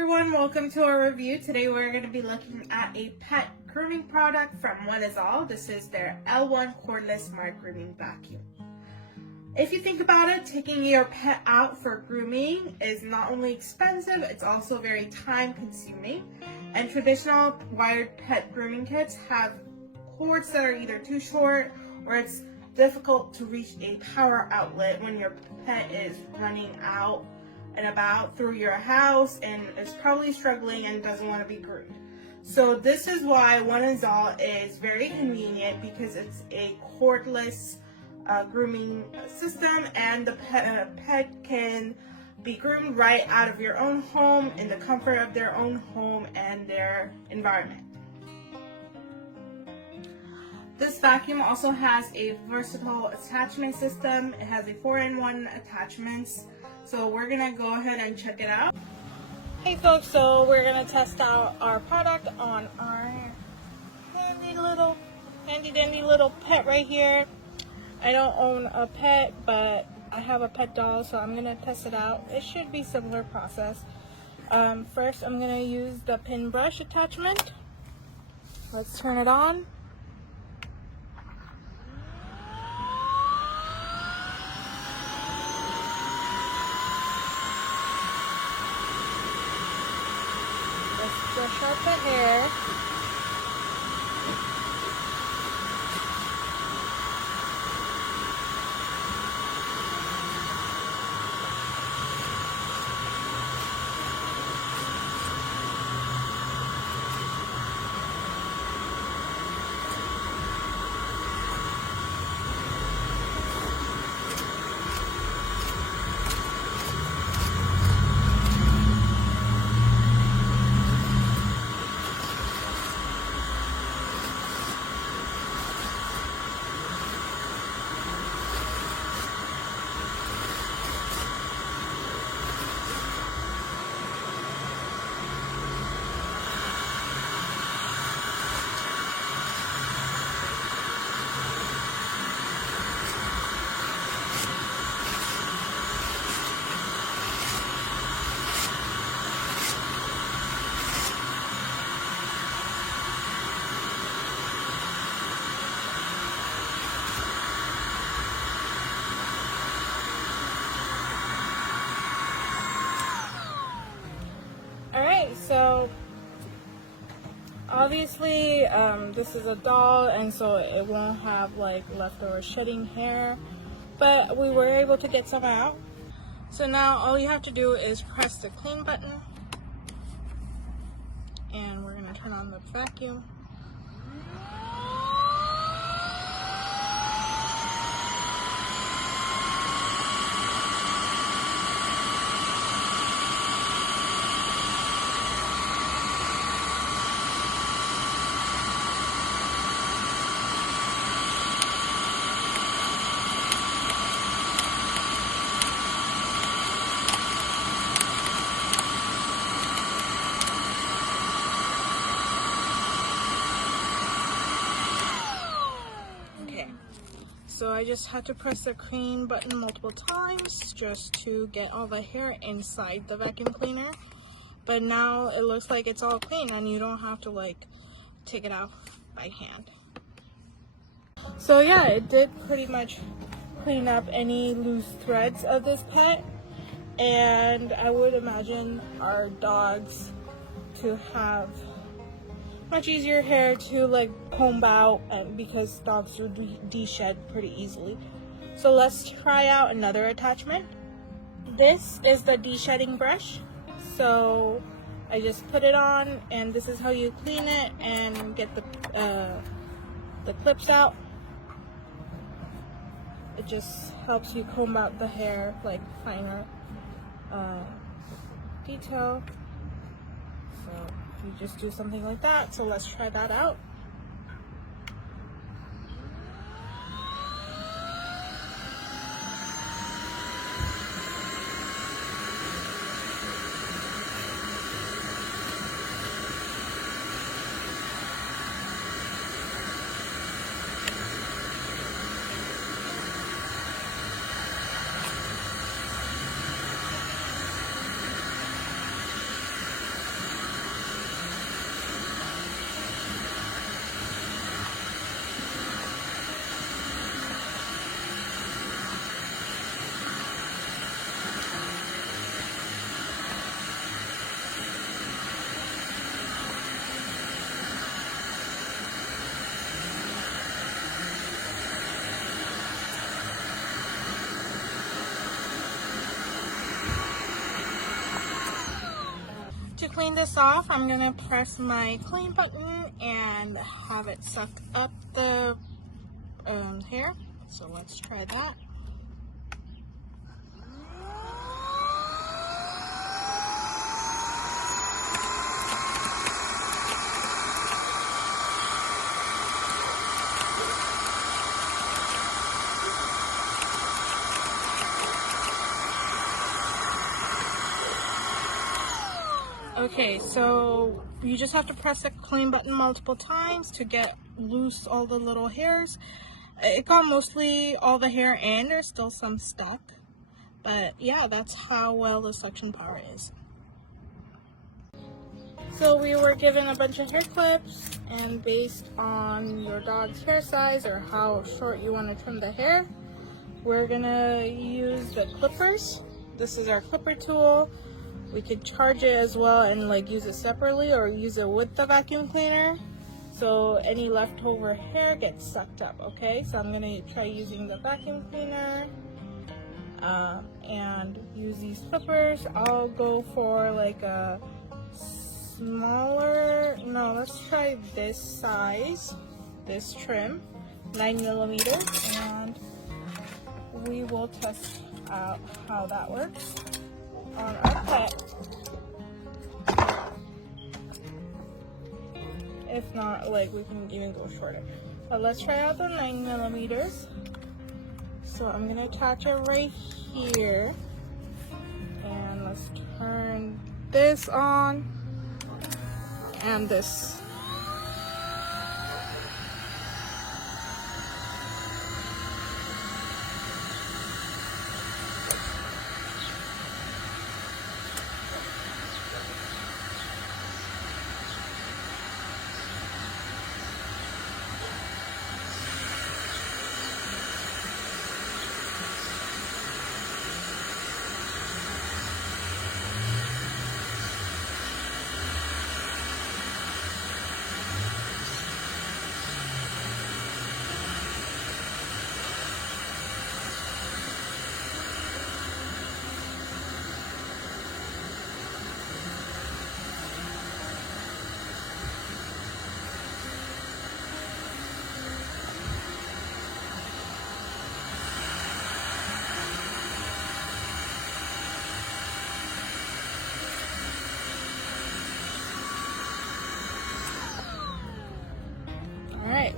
everyone, welcome to our review. Today we're going to be looking at a pet grooming product from Oneisall. This is their L1 Cordless Smart Grooming Vacuum. If you think about it, taking your pet out for grooming is not only expensive, it's also very time consuming. And traditional wired pet grooming kits have cords that are either too short or it's difficult to reach a power outlet when your pet is running out and about through your house and is probably struggling and doesn't want to be groomed. So this is why Oneisall is very convenient, because it's a cordless grooming system, and the pet can be groomed right out of your own home in the comfort of their own home and their environment. This vacuum also has a versatile attachment system. It has a 4-in-1 attachments. So we're gonna go ahead and check it out. Hey folks, so we're gonna test out our product on our handy dandy little pet right here. I don't own a pet, but I have a pet doll, so I'm gonna test it out. It should be similar process. First, I'm gonna use the pin brush attachment. Let's turn it on. Let's brush out the hair. So obviously this is a doll, and so it won't have like leftover shedding hair, but we were able to get some out. So now all you have to do is press the clean button, and we're going to turn on the vacuum. So I just had to press the clean button multiple times just to get all the hair inside the vacuum cleaner. But now it looks like it's all clean and you don't have to like take it out by hand. So yeah, it did pretty much clean up any loose threads of this pet. And I would imagine our dogs to have much easier hair to like comb out, and because dogs are de-shed pretty easily. So let's try out another attachment. This is the Desshedding Brush. So I just put it on, and this is how you clean it and get the clips out. It just helps you comb out the hair, like finer detail. So you just do something like that. So let's try that out. To clean this off, I'm gonna press my clean button and have it suck up the hair. So let's try that. Okay, so you just have to press the clean button multiple times to get loose all the little hairs. It got mostly all the hair in, there's still some stuck. But yeah, that's how well the suction power is. So we were given a bunch of hair clips, and based on your dog's hair size or how short you want to trim the hair, we're gonna use the clippers. This is our clipper tool. We could charge it as well and like use it separately or use it with the vacuum cleaner, so any leftover hair gets sucked up. Okay, so I'm gonna try using the vacuum cleaner and use these clippers. I'll go for like a smaller, no, let's try this size, this trim, 9mm, and we will test out how that works on our pet. If not, like, we can even go shorter. But let's try out the 9mm. So I'm gonna attach it right here, and let's turn this on and this.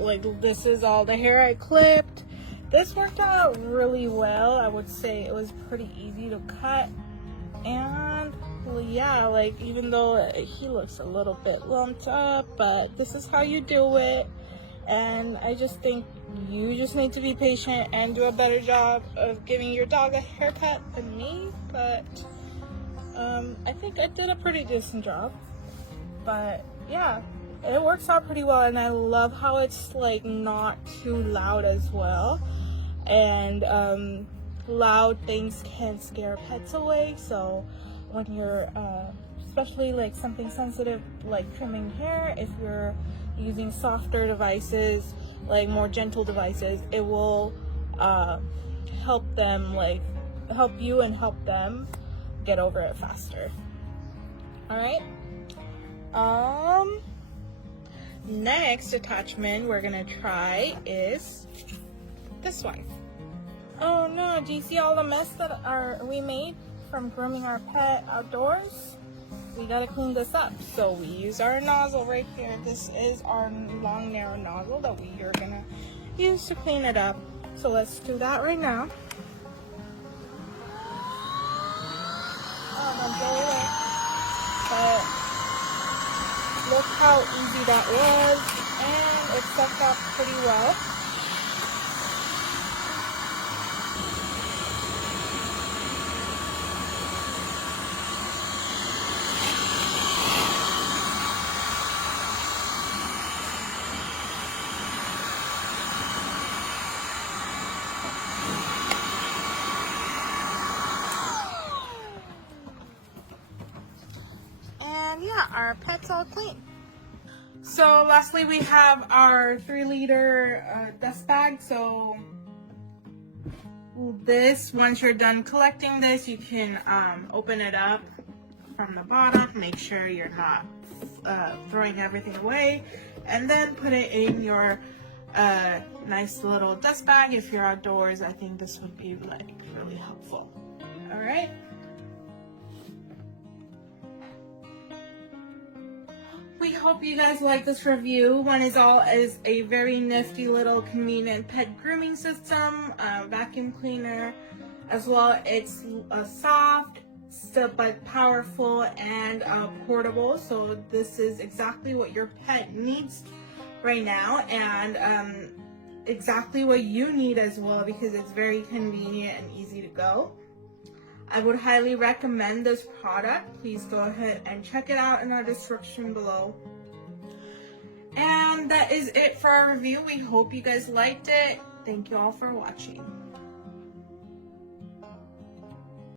Like, this is all the hair I clipped. This worked out really well. I would say it was pretty easy to cut, and well, yeah, like, even though he looks a little bit lumped up, but this is how you do it. And I just think you just need to be patient and do a better job of giving your dog a haircut than me. But I think I did a pretty decent job. But yeah, it works out pretty well, and I love how it's like not too loud as well. And loud things can scare pets away, so when you're especially like something sensitive like trimming hair, if you're using softer devices, like more gentle devices, it will help them, like help you and help them get over it faster. All right, next attachment we're gonna try is this one. Oh no, do you see all the mess that we made from grooming our pet outdoors? We gotta clean this up. So we use our nozzle right here. This is our long narrow nozzle that we are gonna use to clean it up. So let's do that right now. Oh, I'm blow away. But look how easy that was, and it sucked up pretty well. And yeah, our pet's all clean. So lastly, we have our 3-liter dust bag. So this, once you're done collecting this, you can open it up from the bottom. Make sure you're not throwing everything away, and then put it in your nice little dust bag. If you're outdoors, I think this would be like really helpful. All right. We hope you guys like this review. Oneisall is a very nifty little convenient pet grooming system, vacuum cleaner as well. It's soft, but powerful, and portable. So this is exactly what your pet needs right now, and exactly what you need as well, because it's very convenient and easy to go. I would highly recommend this product. Please go ahead and check it out in our description below. And that is it for our review. We hope you guys liked it. Thank you all for watching.